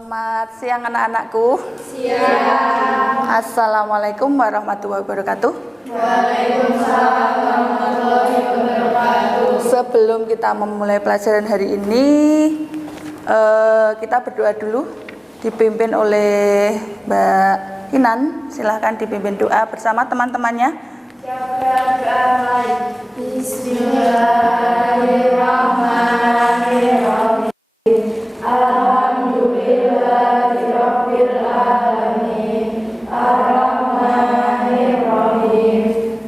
Selamat siang anak-anakku. Siang. Assalamualaikum warahmatullahi wabarakatuh. Waalaikumsalam warahmatullahi wabarakatuh. Sebelum kita memulai pelajaran hari ini, kita berdoa dulu, dipimpin oleh Mbak Inan. Silahkan dipimpin doa bersama teman-temannya. Bismillahirrahmanirrahim. Alhamdulillahirabbil alamin. Arrahmanirrahim.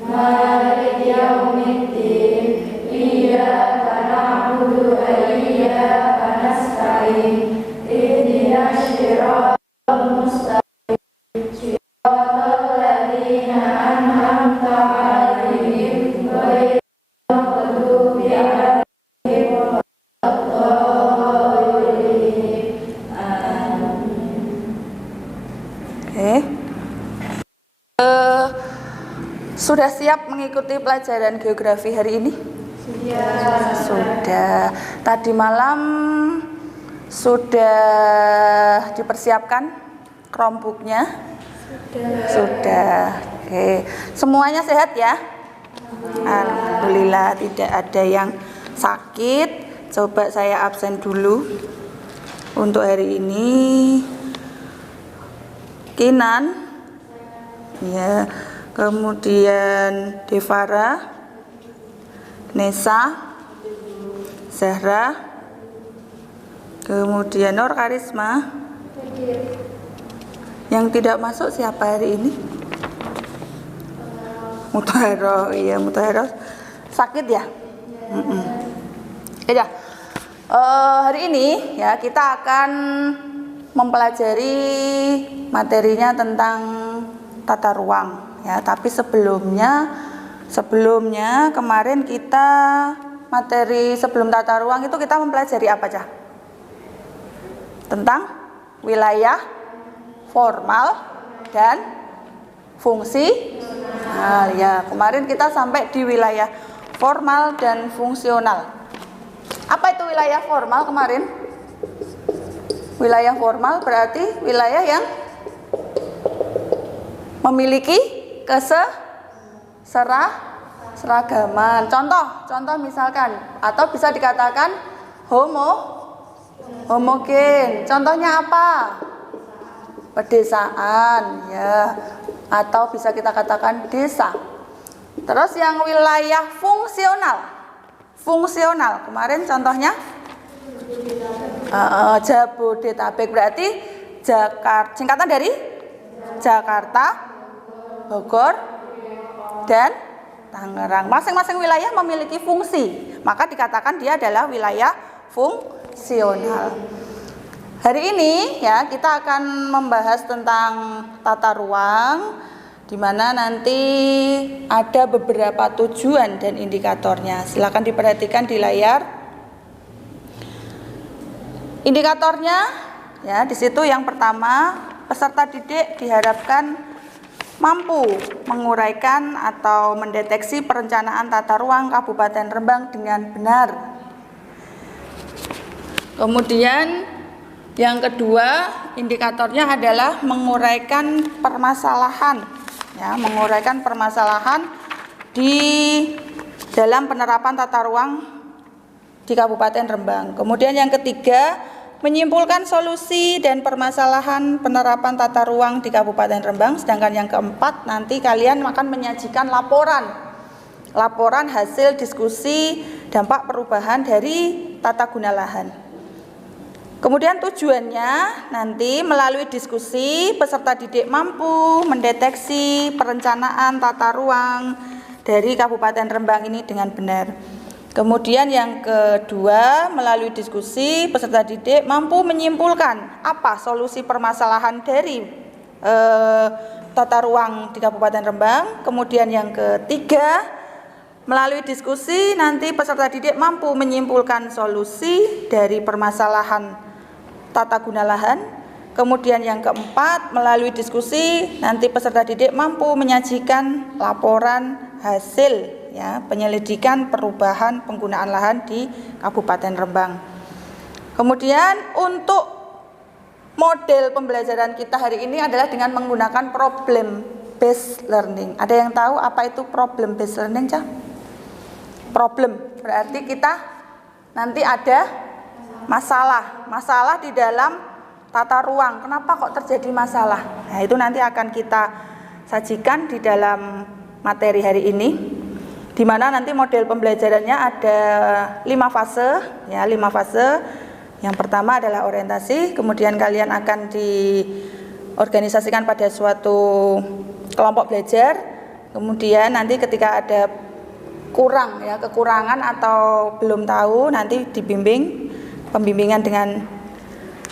Maliki yaumiddin. Iyyaka na'budu wa iyyaka nasta'in. Ihdinas shiratal mustaqim. Shiratal ladzina an'amta 'alaihim ghairil maghdubi 'alaihim waladdallin. Oke. Sudah siap mengikuti pelajaran geografi hari ini? Sudah. Tadi malam sudah dipersiapkan Chromebooknya? Sudah. Oke. Semuanya sehat ya? Alhamdulillah, tidak ada yang sakit. Coba saya absen dulu untuk hari ini. Kinan, ya, kemudian Devara, Nesa, Zahra, kemudian Nur Karisma. Yang tidak masuk siapa hari ini? Mutaharo, iya Mutaharo. Sakit ya? Ya. Hari ini ya kita akan mempelajari materinya tentang tata ruang ya, tapi sebelumnya kemarin kita materi sebelum tata ruang itu kita mempelajari apa aja? Tentang wilayah formal dan fungsi. Nah, ya, kemarin kita sampai di wilayah formal dan fungsional. Apa itu wilayah formal kemarin? Wilayah formal berarti wilayah yang memiliki seragaman. Contoh misalkan, atau bisa dikatakan homogen. Contohnya apa? Pedesaan, ya, atau bisa kita katakan desa. Terus yang wilayah fungsional kemarin contohnya Jabodetabek, berarti Jakarta, singkatan dari Jakarta, Bogor, dan Tangerang. Masing-masing wilayah memiliki fungsi, maka dikatakan dia adalah wilayah fungsional. Hari ini ya kita akan membahas tentang tata ruang, di mana nanti ada beberapa tujuan dan indikatornya. Silakan diperhatikan di layar. Indikatornya ya, di situ yang pertama, peserta didik diharapkan mampu menguraikan atau mendeteksi perencanaan tata ruang Kabupaten Rembang dengan benar. Kemudian yang kedua, indikatornya adalah menguraikan permasalahan ya, menguraikan permasalahan di dalam penerapan tata ruang di Kabupaten Rembang. Kemudian yang ketiga, menyimpulkan solusi dan permasalahan penerapan tata ruang di Kabupaten Rembang. Sedangkan yang keempat, nanti kalian akan menyajikan laporan hasil diskusi dampak perubahan dari tata guna lahan. Kemudian tujuannya nanti melalui diskusi peserta didik mampu mendeteksi perencanaan tata ruang dari Kabupaten Rembang ini dengan benar. Kemudian yang kedua, melalui diskusi peserta didik mampu menyimpulkan apa solusi permasalahan dari tata ruang di Kabupaten Rembang. Kemudian yang ketiga, melalui diskusi nanti peserta didik mampu menyimpulkan solusi dari permasalahan tata guna lahan. Kemudian yang keempat, melalui diskusi nanti peserta didik mampu menyajikan laporan hasil ya, penyelidikan perubahan penggunaan lahan di Kabupaten Rembang. Kemudian untuk model pembelajaran kita hari ini adalah dengan menggunakan problem based learning. Ada yang tahu apa itu problem based learning, Cah? Problem berarti kita nanti ada masalah di dalam tata ruang. Kenapa kok terjadi masalah? Nah, itu nanti akan kita sajikan di dalam materi hari ini, di mana nanti model pembelajarannya ada 5 fase, ya, 5 fase. Yang pertama adalah orientasi, kemudian kalian akan diorganisasikan pada suatu kelompok belajar, kemudian nanti ketika ada kekurangan atau belum tahu, nanti pembimbingan dengan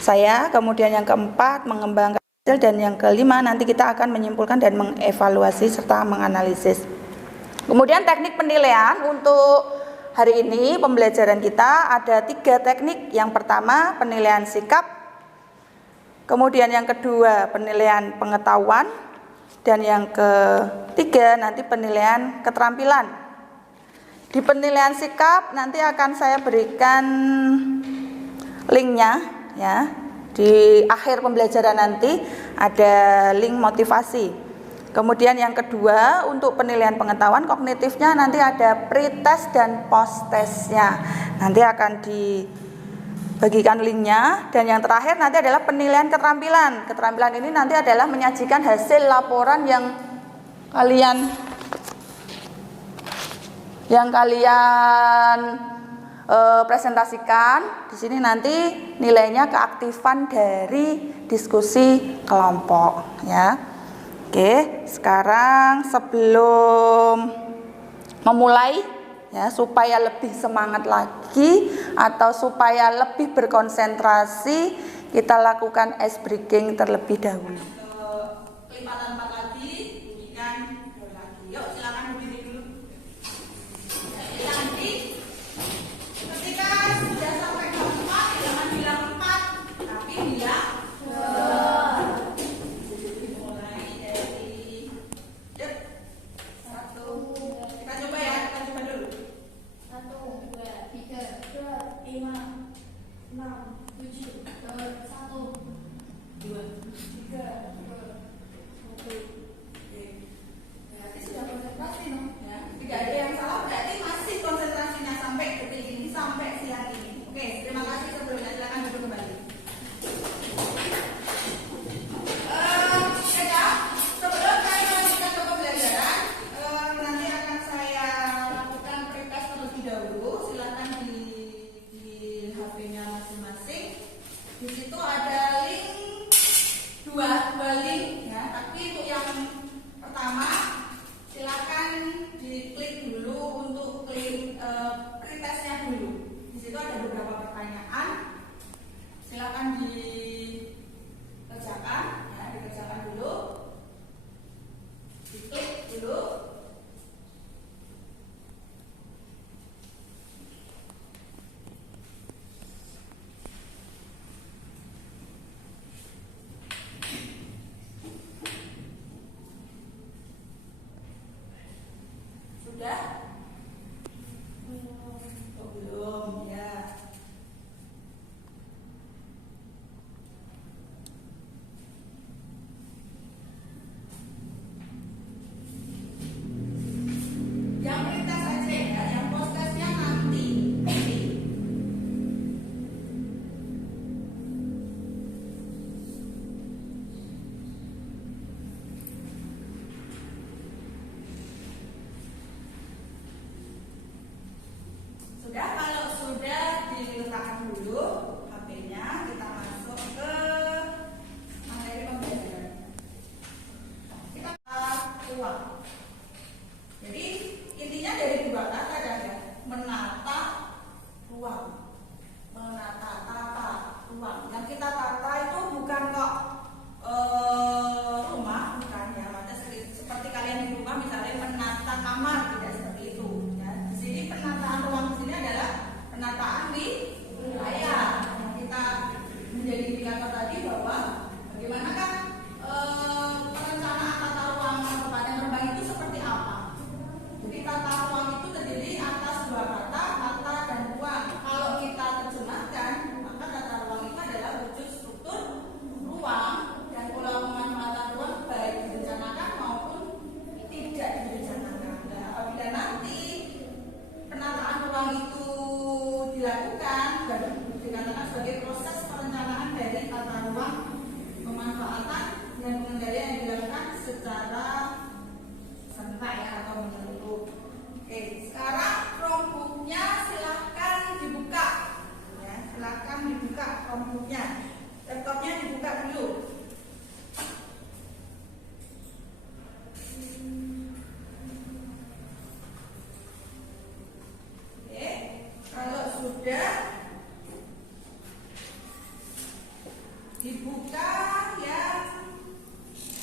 saya. Kemudian yang keempat mengembangkan hasil, dan yang kelima nanti kita akan menyimpulkan dan mengevaluasi serta menganalisis. Kemudian teknik penilaian untuk hari ini pembelajaran kita ada 3 teknik. Yang pertama penilaian sikap, kemudian yang kedua penilaian pengetahuan, dan yang ketiga nanti penilaian keterampilan. Di penilaian sikap nanti akan saya berikan linknya, ya. Di akhir pembelajaran nanti ada link motivasi. Kemudian yang kedua untuk penilaian pengetahuan kognitifnya nanti ada pre-test dan post-testnya. Nanti akan dibagikan linknya. Dan yang terakhir nanti adalah penilaian keterampilan. Keterampilan ini nanti adalah menyajikan hasil laporan yang kalian presentasikan. Di sini nanti nilainya keaktifan dari diskusi kelompok, ya. Oke, sekarang sebelum memulai, ya, supaya lebih semangat lagi atau supaya lebih berkonsentrasi, kita lakukan ice breaking terlebih dahulu. Kelipatan 4 lagi, bunyikan lagi. Yuk, silakan berdiri dulu. Ya, nanti ketika sudah sampai ke 4, jangan bilang 4, tapi bilang 2.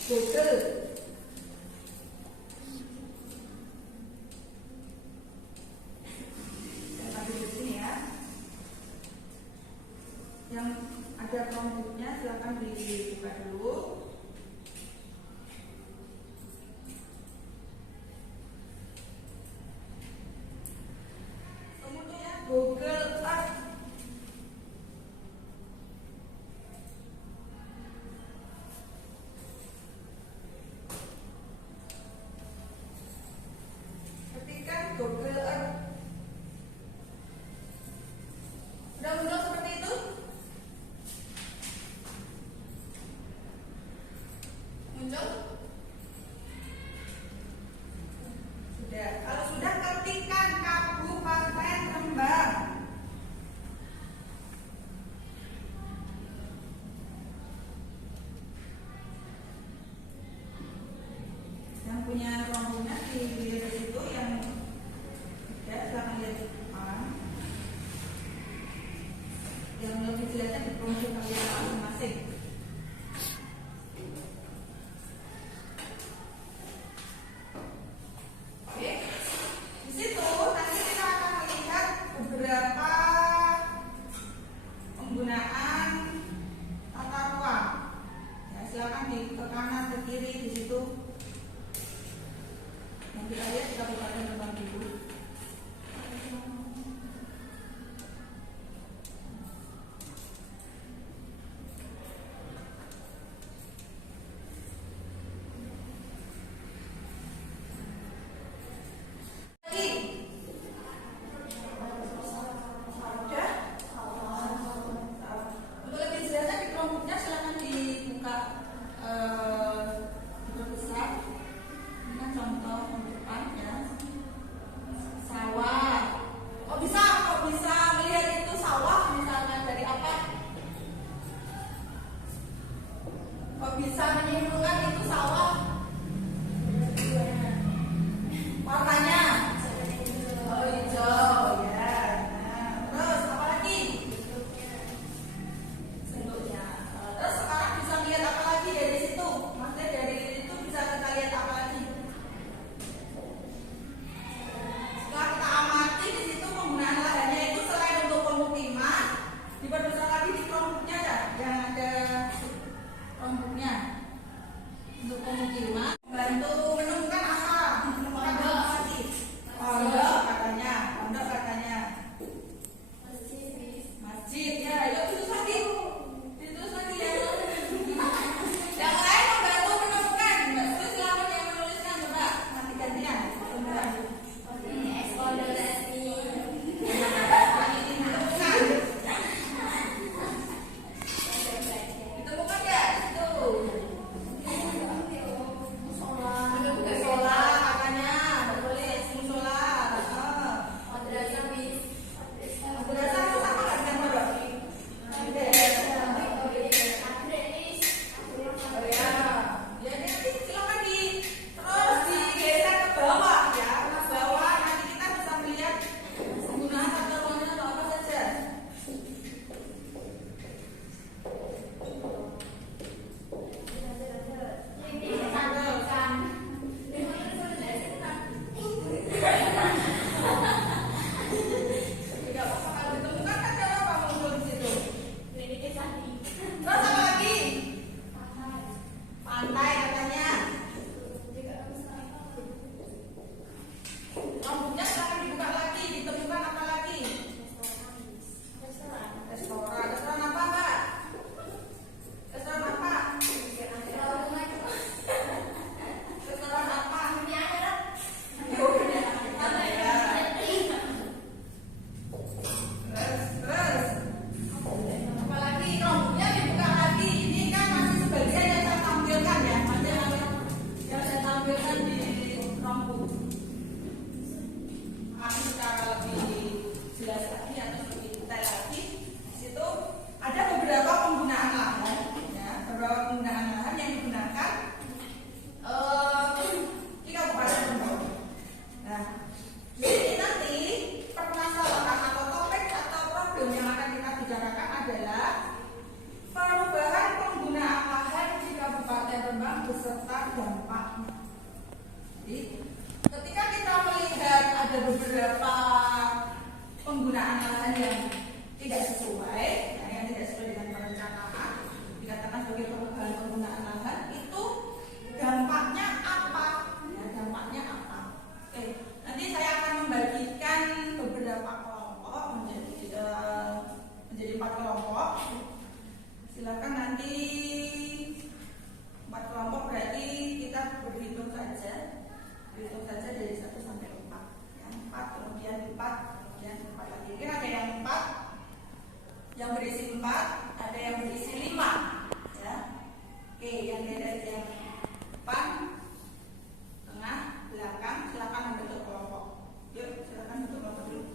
Google. Dan ambil di sini ya. Yang ada Chromebooknya silakan dibuka dulu. Kemudian Google Earth. Ketikkan Google Earth. Sudah muncul seperti itu? Muncul? Sudah. Kalau sudah, ketikkan Kabupaten Rembang. Yang punya rombongan di situ yang ya silahkan lihat depan. Yang lebih jelasnya di promosi kalian masing-masing. Oke, di situ nanti kita akan melihat beberapa penggunaan tata ruang. Ya, silakan ke kanan ke kiri di situ. Yang kita lihat kita buka Rembang dulu. Untuk lebih jelasnya di Chromebooknya silakan dibuka diperbesar. Ini kan contoh depan ya. Sawah. Kok bisa melihat itu sawah misalkan dari apa? Kok bisa menyimpulkan itu sawah? Warnanya? Oh, hijau ya. Nah, terus apa lagi? Bentuknya. Terus sekarang bisa lihat apa lagi dari situ? Maksudnya dari itu bisa kita lihat apa lagi? Setelah kita amati di situ penggunaan lahannya itu selain untuk pemukiman, diperbesar lagi di Chromebooknya ya, yang ada Chromebooknya untuk pemukiman. Bantu menemukan apa? Menemukan apa lagi? Pondok katanya. Masjid ya, itu lagi. Ditulis lagi ya. Yang lain membantu menemukan. Terus silakan yang menuliskan coba. Nanti gantian. Ditemukan ya itu. Musola katanya, tulis musola. Madrasah itu sama nggak dengan pondok? Oh ya, ya nanti silakan terus digeser ke bawah ya, ke bawah nanti kita bisa melihat penggunaan tata ruangnya atau apa saja. Tidak apa-apa kalau ditemukan kan ada apa muncul di situ. Terus apa lagi? Pantai katanya. Rambutnya silahkan dibuka lagi, ditemukan apa lagi? Restoran apa Mbak? Restoran apa? Restoran apa? Terus apa lagi? Rambutnya dibuka lagi. Ini kan masih sebagian yang saya tampilkan ya, masih yang saya tampilkan di rambut. Tapi secara lebih jelas lagi atau lebih detail lagi, di situ ada beberapa penggunaan lahan, ya, beberapa penggunaan lahan yang digunakan di Kabupaten Rembang. Nah, jadi nanti permasalahan atau topik atau problem yang akan kita bicarakan adalah perubahan penggunaan lahan di Kabupaten Rembang beserta sebagai perubahan penggunaan lahan itu dampaknya apa? Ya, dampaknya apa? Oke, nanti saya akan membagikan beberapa kelompok menjadi 4 kelompok. Silakan nanti 4 kelompok berarti kita berhitung saja dari 1 sampai 4. Yang 4, kemudian 4, kemudian 4 lagi. Mungkin ada yang 4 yang berisi 4, ada yang berisi 5 ya. Oke, yang dari yang depan, tengah, belakang, silakan membentuk kelompok. Yuk, silakan bentuk kelompok dulu.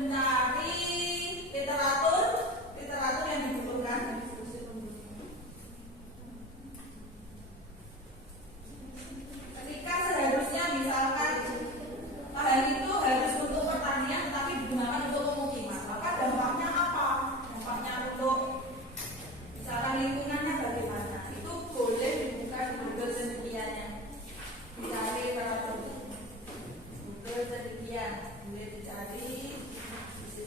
mencari literatur yang dibutuhkan. Ketika seharusnya misalkan lahan itu harus untuk pertanian tetapi digunakan untuk pemukiman, maka dampaknya apa? Dampaknya untuk misalkan lingkungannya bagaimana? Itu boleh dibuka di Google sedemikiannya. Dicari literatur Google sedemikian, boleh dicari di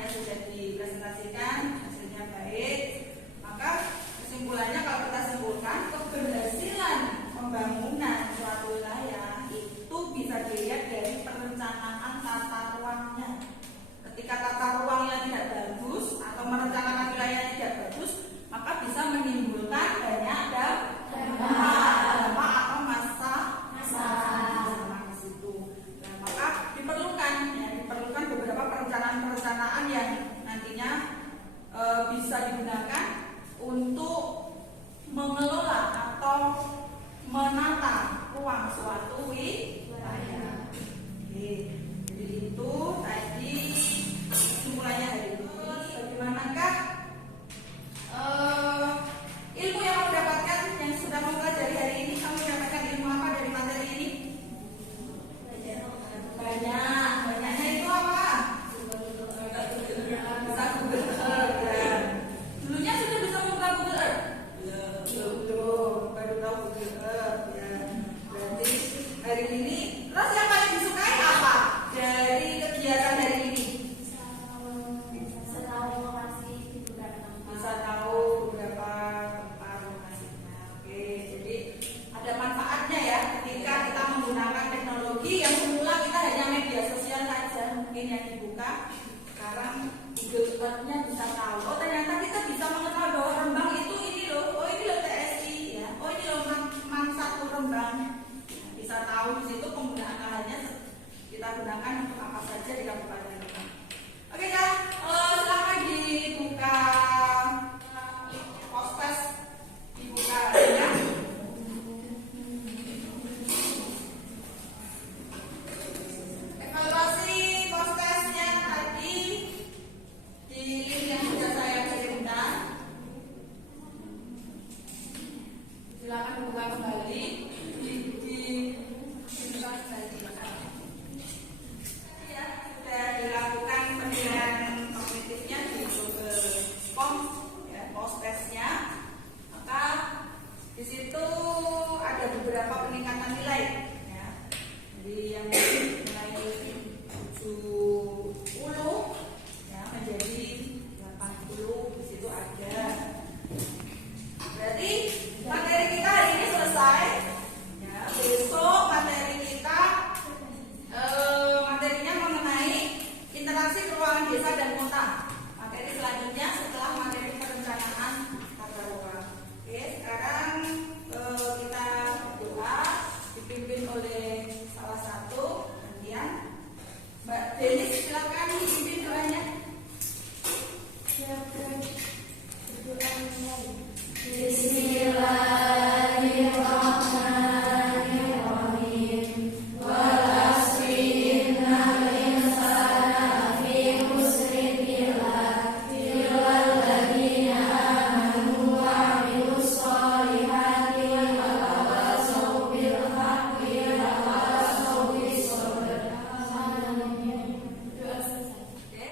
ya sudah dipresentasikan, hasilnya baik. Maka kesimpulannya kalau kita simpulkan, keberhasilan pembangunan suatu wilayah itu bisa dilihat dari perencanaan tata ruangnya. Ketika tata ruangnya tidak bagus atau merencanakan wilayahnya tidak bagus, maka bisa menimbulkan banyak dampak atau masalah di situ. Nah, maka diperlukan beberapa perencanaan yang nantinya bisa digunakan untuk mengelola atau menata ruang suatu wilayah. Oke, jadi itu tadi kesimpulannya hari ini. Bagaimanakah ilmu yang kamu dapatkan, yang sudah kamu pelajari hari ini? Kamu mendapatkan ilmu apa dari materi ini? Banyaknya itu apa? Bisa Google Earth ya. Dulunya sudah bisa membuka Google Earth? Belum, baru tahu Google Earth ya. Berarti hari ini, terus yang paling disukai apa dari kegiatan hari ini? Bisa tahu beberapa tempat lokasinya. Oke, jadi ada manfaatnya ya ketika kita menggunakan teknologi yang semula kita hanya media sosial saja mungkin yang dibuka. Sekarang Google Earth-nya